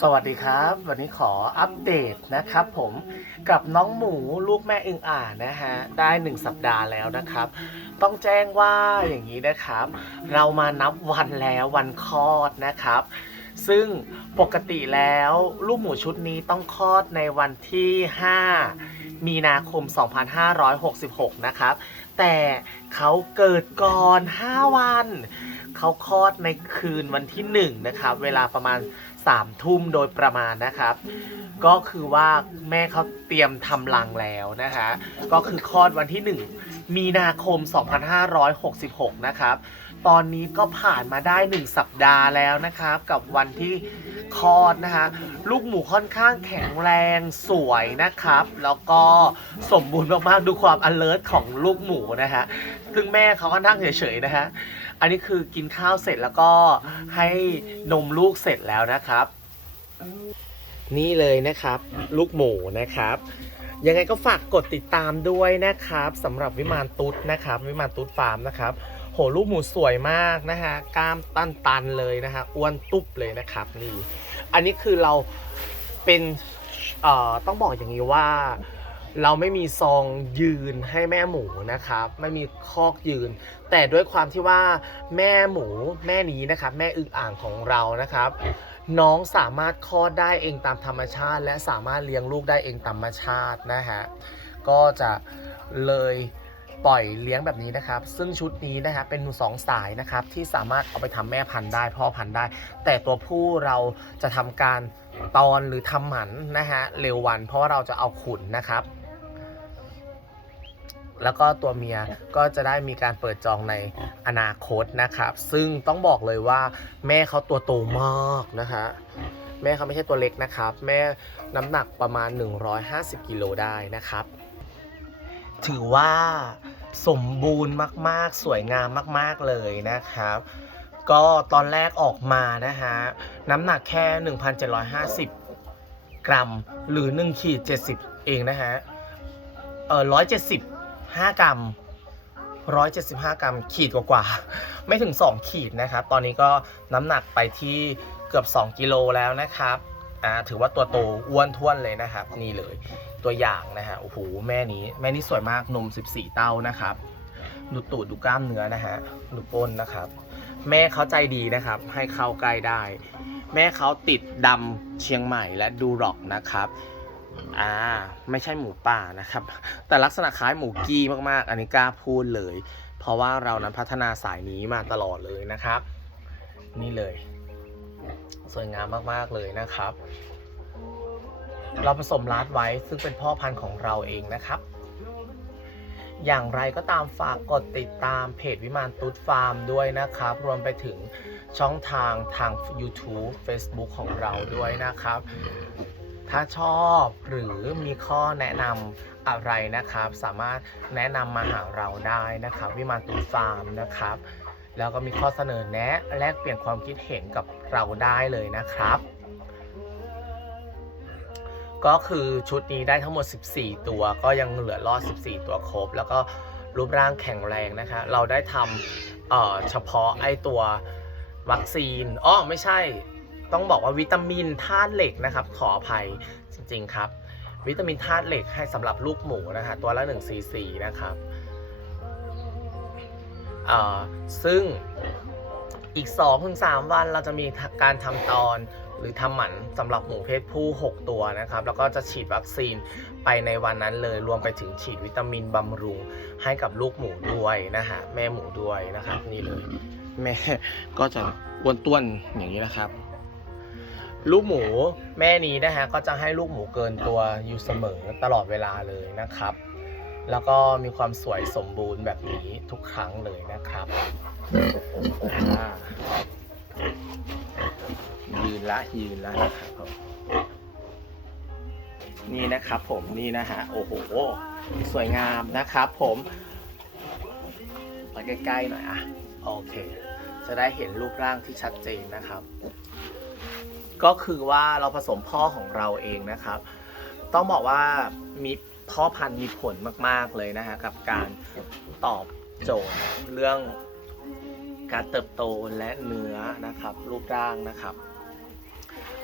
สวัสดีครับ วันนี้ขออัปเดตนะครับผมกับน้องหมูลูกแม่อึงอ่านนะฮะได้หนึ่งสัปดาห์แล้วนะครับ ต้องแจ้งว่าอย่างนี้นะครับ เรามานับวันแล้ววันคลอดนะครับ ซึ่งปกติแล้วลูกหมูชุดนี้ต้องคลอดในวันที่ 5 มีนาคม 2566 นะครับ แต่เขาเกิดก่อน 5 วัน เขาคลอดในคืนวันที่ 1 นะครับ เวลาประมาณ 3 ทุ่มโดยประมาณนะครับ ก็คือว่าแม่เขาเตรียมทำรังแล้วนะคะ ก็คือคลอดวันที่ 1 มีนาคม 2566 นะครับ ตอนนี้ก็ผ่านมาได้ 1 สัปดาห์แล้วนะครับ กับวันที่คลอดนะคะลูกหมูค่อนข้างแข็งแรงสวยนะครับ แล้วก็สมบูรณ์มากๆดูความ alert ของลูกหมูนะฮะซึ่งแม่เขาก็นั่งเฉยๆนะฮะอันนี้คือกินข้าวเสร็จแล้วก็ให้นมลูกเสร็จแล้วนะครับ นี่เลยนะครับ ลูกหมูนะครับยังไงก็ฝากกดติดตามด้วยนะครับสำหรับวิมานตุ๊ดนะครับ วิมานตุ๊ดฟาร์มนะครับ หลูกหมูสวยมากนะฮะกล้ามตันๆเลยนะฮะอ้วนตุ๊บเลยนะครับนี่อันนี้คือเราเป็นเอ่อต้องบอกอย่างนี้ว่าเราไม่มีซองยืนให้แม่หมูนะครับ ไม่มีคอกยืน แต่ด้วยความที่ว่าแม่หมูแม่นี้นะครับ แม่อึ่งอ่างของเรานะครับ น้องสามารถคลอดได้เองตามธรรมชาติ และสามารถเลี้ยงลูกได้เองตามธรรมชาตินะฮะก็จะเลย ปล่อยเลี้ยงแบบนี้นะครับ ซึ่งชุดนี้นะฮะเป็นสสายนะครับที่สามารถเอาไปทำแม่พันธุ์ได้พ่อพันธุ์ได้ แต่ตัวผู้เราจะทำการตอนหรือทำหมันนะฮะเร็ววันเพราะว่าเราจะเอาขุนนะครับ แล้วก็ตัวเมียก็จะได้มีการเปิดจองในอนาคตนะครับ ซึ่งต้องบอกเลยว่าแม่เขาตัวโตมากนะคะ แม่เขาไม่ใช่ตัวเล็กนะครับ แม่น้ำหนักประมาณ 150กิโลได้นะครับถือว่า สมบูรณ์มากๆ สวยงามมาก ๆ เลยนะครับ ก็ตอนแรกออกมานะฮะ น้ำหนักแค่ 1,750 กรัม หรือ1ขีด70 เองนะฮะ เออ175 กรัม 175 กรัม ขีดกว่าๆ ไม่ถึง 2 ขีดนะครับ ตอนนี้ก็น้ำหนักไปที่เกือบ 2 กิโลแล้วนะครับ อ่า ถือว่าตัวโตอ้วนท้วนเลยนะครับ นี่เลย ตัวอย่างนะฮะโอ้โหแม่นี้แม่นี้สวยมากนม 14 เต้านะครับดูตูดดูกล้ามเนื้อนะฮะดูก้นนะครับ แม่เขาใจดีนะครับ ให้เข้าใกล้ได้ แม่เขาติดดำเชียงใหม่และดูร็อกนะครับอ่าไม่ใช่หมูป่านะครับ แต่ลักษณะคล้ายหมูกี้มากๆ อันนี้กล้าพูดเลย เพราะว่าเรานั้นพัฒนาสายนี้มาตลอดเลยนะครับ นี่เลย สวยงามมากๆเลยนะครับ เราผสมลาดไว้ซึ่งเป็นพ่อพันธุ์ของเราเองนะครับ อย่างไรก็ตามฝากกดติดตามเพจวิมานตุ๊ดฟาร์มด้วยนะครับ รวมไปถึงช่องทางทาง YouTube Facebook ของเราด้วยนะครับ ถ้าชอบหรือมีข้อแนะนำอะไรนะครับ สามารถแนะนำมาหาเราได้นะครับ วิมานตุ๊ดฟาร์มนะครับ แล้วก็มีข้อเสนอแนะแลกเปลี่ยนความคิดเห็นกับเราได้เลยนะครับ ก็คือชุดนี้ได้ทั้งหมด 14 ตัว ก็ยังเหลือรอด 14 ตัวครบ แล้วก็รูปร่างแข็งแรงนะคะ เราได้ทำเอ่อเฉพาะไอตัววัคซีนอ๋อไม่ใช่ ต้องบอกว่าวิตามินธาตุเหล็กนะครับ ขออภัยจริงๆครับ วิตามินธาตุเหล็กให้สำหรับลูกหมูนะคะ ตัวละ1ซีซีนะครับเอ่อซึ่งอีก 2-3 วันเราจะมีการทำตอน หรือทำหมันสำหรับหมูเพศผู้ 6 ตัวนะครับ แล้วก็จะฉีดวัคซีนไปในวันนั้นเลยรวมไปถึงฉีดวิตามินบำรุงให้กับลูกหมูด้วยนะฮะแม่หมูด้วยนะครับนี่เลย แม่ก็จะอ้วนต้วนอย่างนี้นะครับ ลูกหมูแม่นี้นะฮะก็จะให้ลูกหมูเกินตัวอยู่เสมอตลอดเวลาเลยนะครับ แล้วก็มีความสวยสมบูรณ์แบบนี้ทุกครั้งเลยนะครับ ยืนละยืนละนะครับผมนี่นะครับผมนี่นะฮะโอ้โหสวยงามนะครับผมไปใกล้ๆหน่อยอะโอเค จะได้เห็นรูปร่างที่ชัดเจนนะครับ ก็คือว่าเราผสมพ่อของเราเองนะครับ ต้องบอกว่ามีพ่อพันธุ์มีผลมาก ๆ เลยนะฮะกับการตอบโจทย์เรื่องการเติบโตและเนื้อนะครับ รูปร่างนะครับ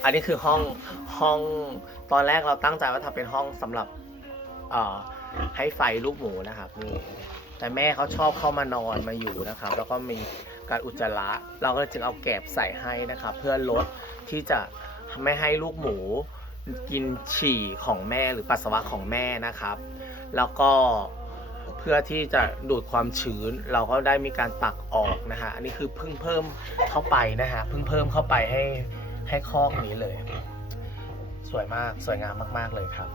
อันนี้คือห้องห้องตอนแรกเราตั้งใจว่าทำเป็นห้องสำหรับเอ่อให้ไฟลูกหมูนะครับนี่แต่แม่เขาชอบเข้ามานอนมาอยู่นะครับ แล้วก็มีการอุจจาระเราก็จึงเอาแกบใส่ให้นะครับ เพื่อลดที่จะไม่ให้ลูกหมูกินฉี่ของแม่หรือปัสสาวะของแม่นะครับ แล้วก็เพื่อที่จะดูดความชื้นเราก็ได้มีการตักออกนะฮะอันนี้คือเพิ่งเพิ่มเข้าไปนะฮะเพิ่งเพิ่มเข้าไปให้ ให้คอกนี้เลย สวยมากสวยงามมาก ๆ เลยครับ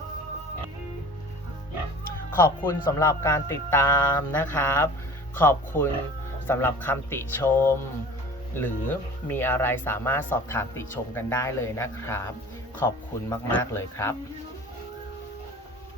ขอบคุณสำหรับการติดตามนะครับ ขอบคุณสำหรับคำติชม หรือมีอะไรสามารถสอบถามติชมกันได้เลยนะครับ ขอบคุณมาก ๆ เลยครับ